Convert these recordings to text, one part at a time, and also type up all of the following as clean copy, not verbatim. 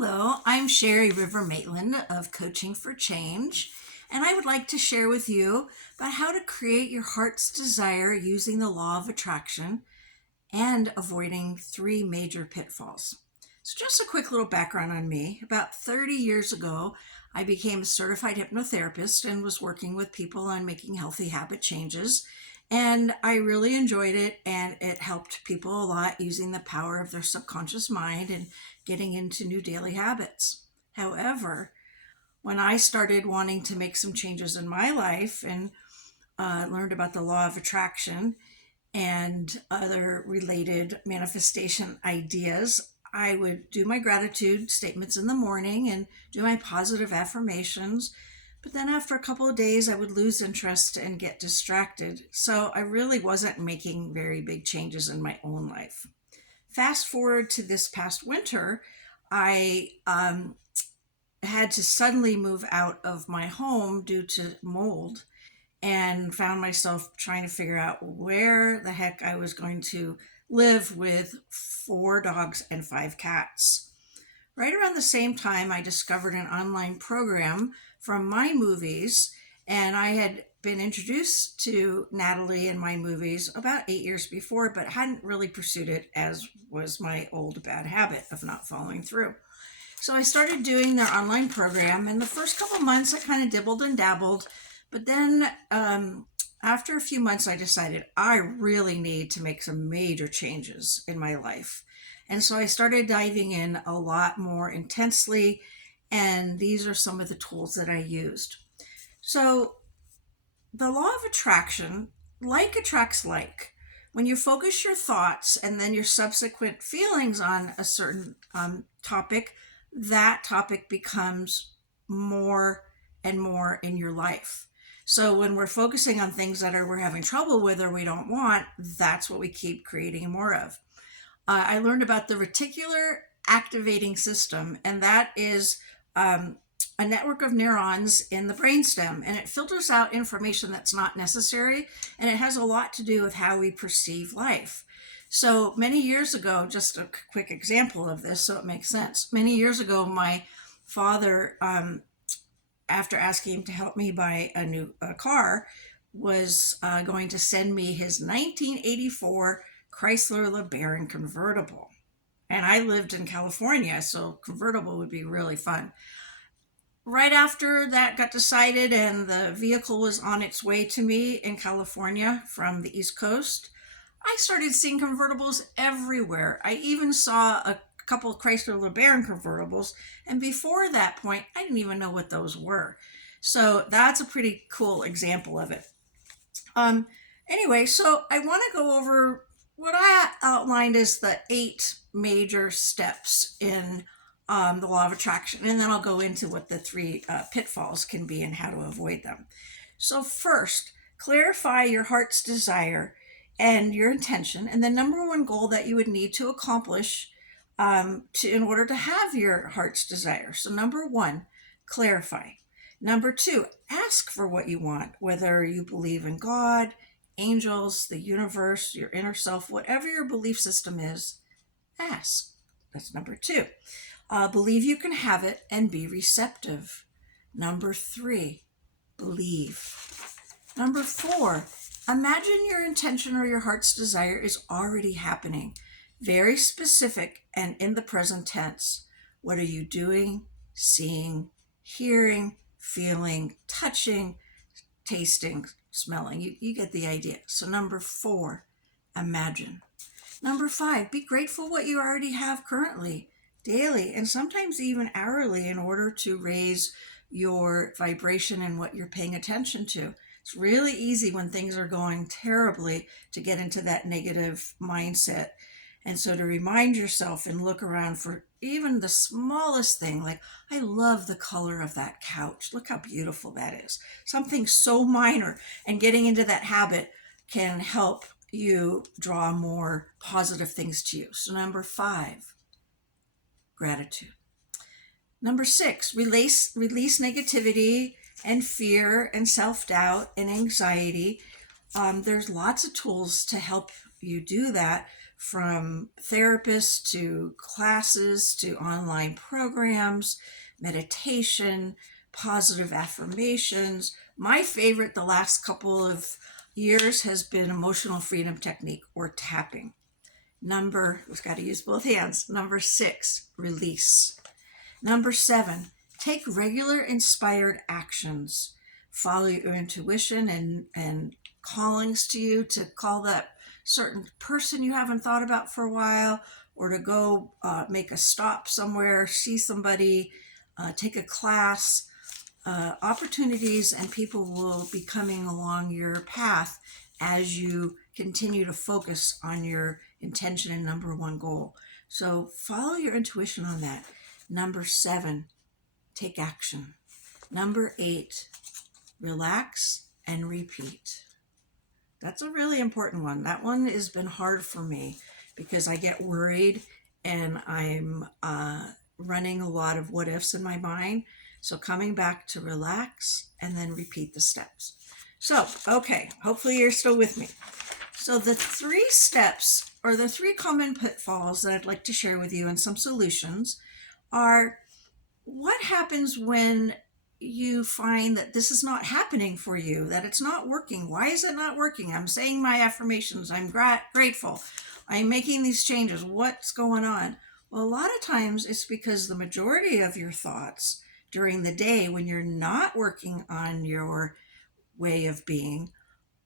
Hello, I'm Sherry River Maitland of Coaching for Change, and I would like to share with you about how to create your heart's desire using the law of attraction and avoiding three major pitfalls. So, just a quick little background on me. About 30 years ago, I became a certified hypnotherapist and was working with people on making healthy habit changes. And I really enjoyed it, and it helped people a lot using the power of their subconscious mind and getting into new daily habits. However, when I started wanting to make some changes in my life and learned about the law of attraction and other related manifestation ideas, I would do my gratitude statements in the morning and do my positive affirmations. But then after a couple of days, I would lose interest and get distracted. So I really wasn't making very big changes in my own life. Fast forward to this past winter, I had to suddenly move out of my home due to mold and found myself trying to figure out where the heck I was going to live with four dogs and five cats. Right around the same time, I discovered an online program from my movies, and I had been introduced to Natalie in my movies about 8 years before, but hadn't really pursued it, as was my old bad habit of not following through. So I started doing their online program, and the first couple months I kind of dibbled and dabbled, but then after a few months, I decided I really need to make some major changes in my life. And so I started diving in a lot more intensely, and these are some of the tools that I used. So, the law of attraction, like attracts like. When you focus your thoughts and then your subsequent feelings on a certain topic, that topic becomes more and more in your life. So when we're focusing on things that we're having trouble with or we don't want, that's what we keep creating more of. I learned about the reticular activating system, and that is a network of neurons in the brainstem, and it filters out information that's not necessary, and it has a lot to do with how we perceive life. So many years ago, just a quick example of this so it makes sense. Many years ago, my father, after asking him to help me buy a new car, was going to send me his 1984 Chrysler LeBaron convertible. And I lived in California, so convertible would be really fun. Right after that got decided and the vehicle was on its way to me in California from the East Coast, I started seeing convertibles everywhere. I even saw a couple of Chrysler LeBaron convertibles, and before that point, I didn't even know what those were. So that's a pretty cool example of it. Anyway, so I want to go over what I outlined as the 8 major steps in the law of attraction, and then I'll go into what the 3 pitfalls can be and how to avoid them. So first, clarify your heart's desire and your intention, and the number one goal that you would need to accomplish in order to have your heart's desire. So number 1, clarify. Number 2, ask for what you want, whether you believe in God, angels, the universe, your inner self, whatever your belief system is, ask. That's number 2. Believe you can have it and be receptive. Number 3, believe. Number 4, imagine your intention or your heart's desire is already happening. Very specific and in the present tense. What are you doing, seeing, hearing, feeling, touching, tasting, smelling? You get the idea. So number 4, imagine. Number 5, be grateful what you already have currently, daily, and sometimes even hourly in order to raise your vibration and what you're paying attention to. It's really easy when things are going terribly to get into that negative mindset. And so to remind yourself and look around for even the smallest thing, like, I love the color of that couch. Look how beautiful that is. Something so minor, and getting into that habit can help you draw more positive things to you. So number 5, gratitude. Number 6, release negativity and fear and self-doubt and anxiety. There's lots of tools to help you do that. from therapists to classes to online programs, meditation, positive affirmations. My favorite the last couple of years has been emotional freedom technique or tapping. We've got to use both hands. Number 6, release. Number 7, take regular inspired actions. Follow your intuition and callings to you to call that certain person you haven't thought about for a while, or to go make a stop somewhere, see somebody, take a class. Opportunities and people will be coming along your path as you continue to focus on your intention and number 1 goal. So follow your intuition on that. Number 7, take action. Number 8, relax and repeat. That's a really important one. That one has been hard for me because I get worried and I'm running a lot of what ifs in my mind. So coming back to relax and then repeat the steps. So, okay, hopefully you're still with me. So the 3 steps, or the 3 common pitfalls that I'd like to share with you and some solutions are: what happens when you find that this is not happening for you, that it's not working? Why is it not working? I'm saying my affirmations. I'm grateful. I'm making these changes. What's going on? Well, a lot of times it's because the majority of your thoughts during the day, when you're not working on your way of being,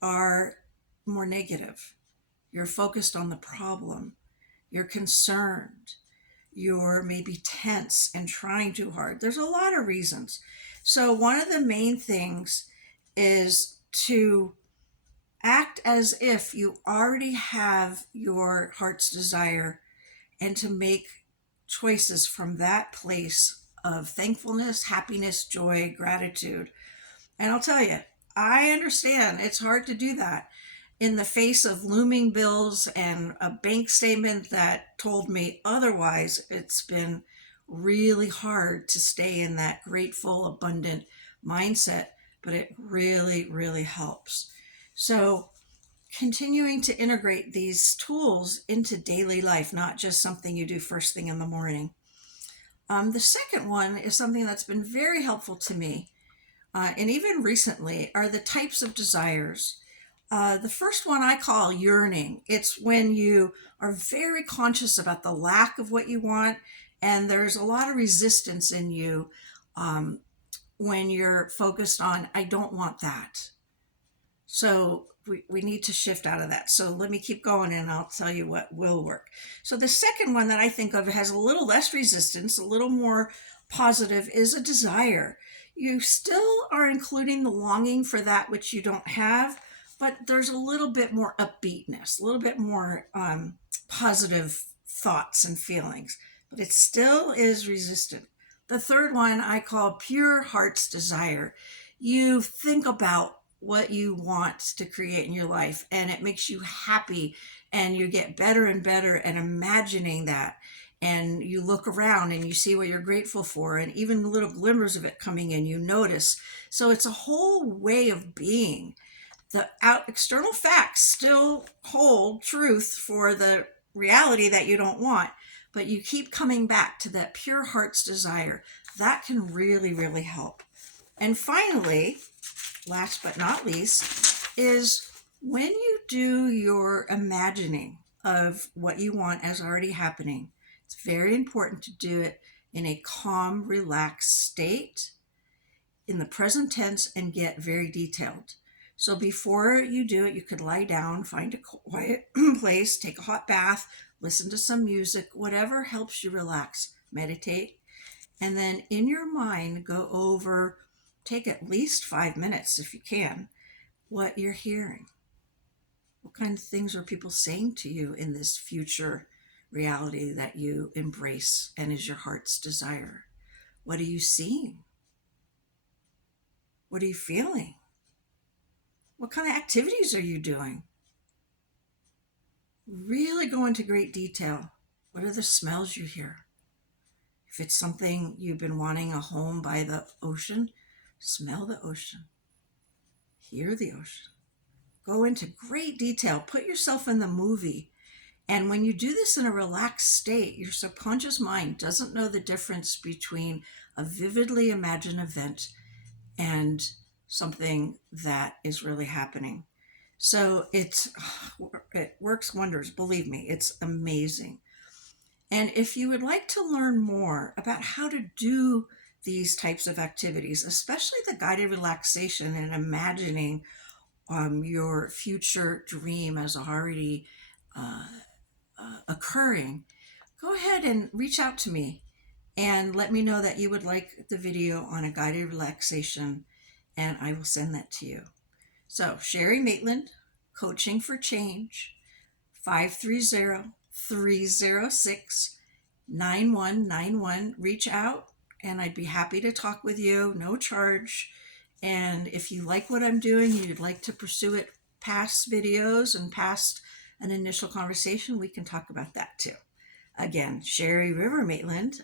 are more negative. You're focused on the problem. You're concerned. You're maybe tense and trying too hard. There's a lot of reasons. So one of the main things is to act as if you already have your heart's desire and to make choices from that place of thankfulness, happiness, joy, gratitude. And I'll tell you, I understand it's hard to do that in the face of looming bills and a bank statement that told me otherwise. It's been really hard to stay in that grateful, abundant mindset, but it really, really helps. So continuing to integrate these tools into daily life, not just something you do first thing in the morning. The second one is something that's been very helpful to me, and even recently, are the types of desires. The first one I call yearning. It's when you are very conscious about the lack of what you want, and there's a lot of resistance in you when you're focused on, I don't want that. So we need to shift out of that. So let me keep going and I'll tell you what will work. So the second one that I think of has a little less resistance, a little more positive, is a desire. You still are including the longing for that which you don't have, but there's a little bit more upbeatness, a little bit more positive thoughts and feelings, but it still is resistant. The third one I call pure heart's desire. You think about what you want to create in your life, and it makes you happy, and you get better and better at imagining that, and you look around and you see what you're grateful for, and even little glimmers of it coming in, you notice. So it's a whole way of being. The external facts still hold truth for the reality that you don't want, but you keep coming back to that pure heart's desire. That can really, really help. And finally, last but not least, is when you do your imagining of what you want as already happening, it's very important to do it in a calm, relaxed state, in the present tense, and get very detailed. So before you do it, you could lie down, find a quiet place, take a hot bath, listen to some music, whatever helps you relax, meditate, and then in your mind go over, take at least 5 minutes if you can, what you're hearing. What kind of things are people saying to you in this future reality that you embrace and is your heart's desire? What are you seeing? What are you feeling? What kind of activities are you doing? Really go into great detail. What are the smells you hear? If it's something you've been wanting, a home by the ocean, smell the ocean. Hear the ocean. Go into great detail. Put yourself in the movie And when you do this in a relaxed state, your subconscious mind doesn't know the difference between a vividly imagined event and something that is really happening. So it works wonders. Believe me, it's amazing. And if you would like to learn more about how to do these types of activities, especially the guided relaxation and imagining your future dream as already uh, occurring, go ahead and reach out to me and let me know that you would like the video on a guided relaxation, and I will send that to you. So, Sherry Maitland, Coaching for Change, 530-306-9191. Reach out and I'd be happy to talk with you, no charge. And if you like what I'm doing, you'd like to pursue it past videos and past an initial conversation, we can talk about that too. Again, Sherry River Maitland,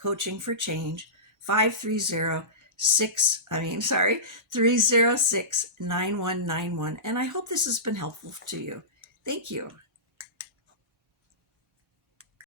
Coaching for Change, 306-9191. And I hope this has been helpful to you. Thank you.